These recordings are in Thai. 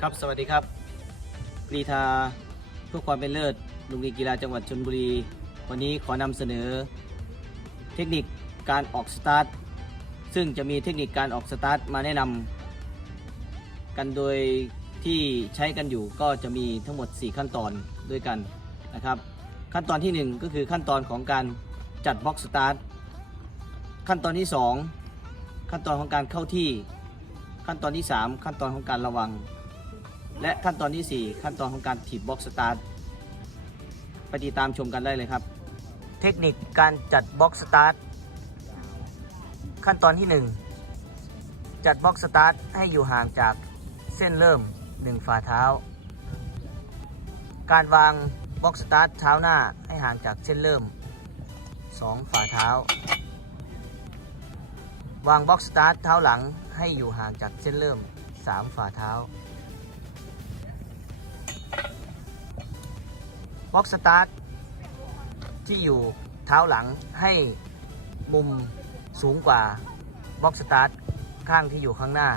กรีธาเพื่อความเป็นเลิศโรงเรียนกีฬาจังหวัดชนบุรี วันนี้ขอนำเสนอ เทคนิคการออกสตาร์ท ซึ่งจะมีเทคนิคการออกสตาร์ทมาแนะนำกันโดยที่ใช้กันอยู่ก็จะมีทั้งหมด 4 ขั้นตอนด้วยกันนะครับ ขั้นตอนที่ 1 ก็คือขั้นตอนของการจัดบล็อกสตาร์ท ขั้นตอนที่ 2 ขั้นตอนของการเข้าที่ ขั้นตอนที่ 3 ขั้นตอนของการระวัง และขั้นตอนที่ 4 ขั้นตอนของการถีบบล็อกสตาร์ทไปติดตามชมกันได้เลยครับ เทคนิคการจัดบล็อกสตาร์ทขั้นตอนที่ 1 จัดบล็อกสตาร์ทให้อยู่ห่างจากเส้นเริ่ม 1 ฝ่าเท้า การวางบล็อกสตาร์ทเท้าหน้าให้ห่างจากเส้นเริ่ม 2 ฝ่าเท้า วางบล็อกสตาร์ทเท้าหลังให้อยู่ห่างจากเส้นเริ่ม 3 ฝ่าเท้า อกสตาร์ทที่อยู่เท้าหลังให้มุมสูงกว่าบล็อกสตาร์ทข้างที่อยู่ข้างหน้า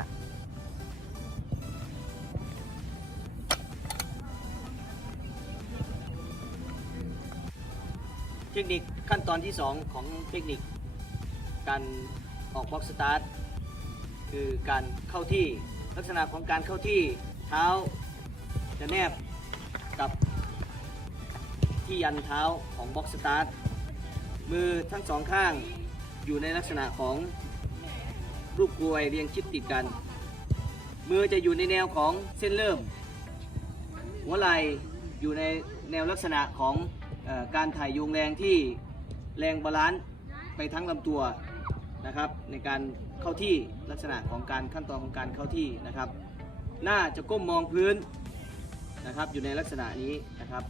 เทคนิคขั้นตอนที่ 2 ของเทคนิค การออกบล็อกสตาร์ทคือการเข้าที่ลักษณะของการเข้าที่เท้าจะแนบกับ ที่ยันเท้าของบล็อกสตาร์ทมือทั้งสองข้างอยู่ในลักษณะของรูปกลวยเรียงชิดติดกัน มือจะอยู่ในแนวของเส้นเริ่ม หัวไหล่อยู่ในแนวลักษณะของออการถ่ายโยงแรงที่แรงบาลานซ์ไปทั้งลำตัวนะครับ ในการเข้าที่ลักษณะของการขั้นตอนของการเข้าที่นะครับ หน้าจะก้มมองพื้นนะครับอยู่ในลักษณะนี้นะครับ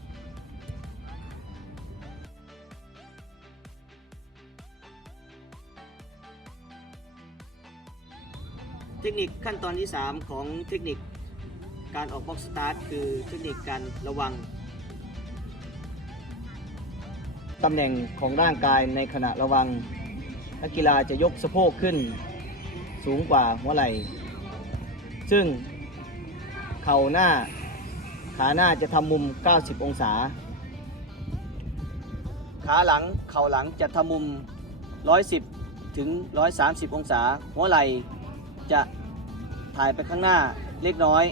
เทคนิคขั้นตอนที่ 3 ของเทคนิคการออกบล็อกสตาร์ทคือเทคนิคการระวังตำแหน่งของร่างกายในขณะระวัง นักกีฬาจะยกสะโพกขึ้น สูงกว่าหัวไหล่ ซึ่งเข่าหน้าขาหน้าจะทำมุม 90 องศา ขาหลังเข่าหลังจะทำมุม 110 ถึง 130 องศา หัวไหล่ จะถ่ายไปข้างหน้าเล็กน้อย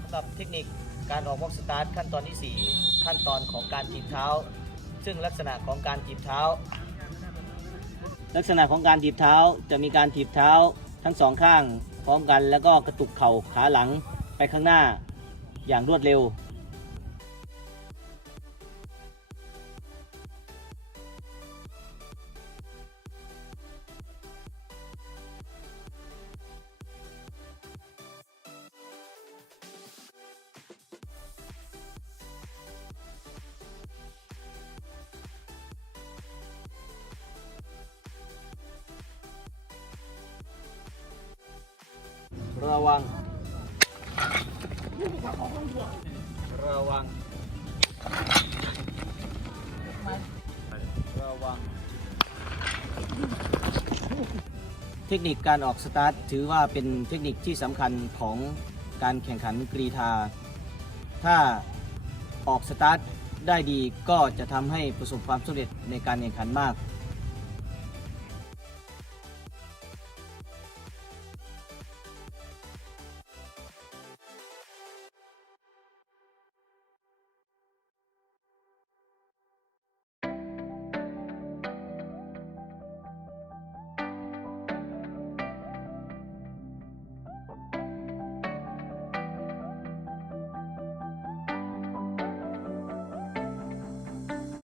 สำหรับเทคนิคการออกบล็อกสตาร์ทขั้นตอนที่ 4 ขั้นตอนของการจีบเท้า ซึ่งลักษณะของการจีบเท้า ลักษณะของการถีบเท้าจะมีการถีบเท้าทั้งสองข้างพร้อมกันแล้วก็กระตุกเข่าขาหลังไปข้างหน้าอย่างรวดเร็ว ระวัง ระวัง ระวัง เทคนิคการออกสตาร์ทถือว่าเป็นเทคนิคที่สำคัญของการแข่งขันกรีธา ถ้าออกสตาร์ทได้ดีก็จะทำให้ประสบความสำเร็จในการแข่งขันมาก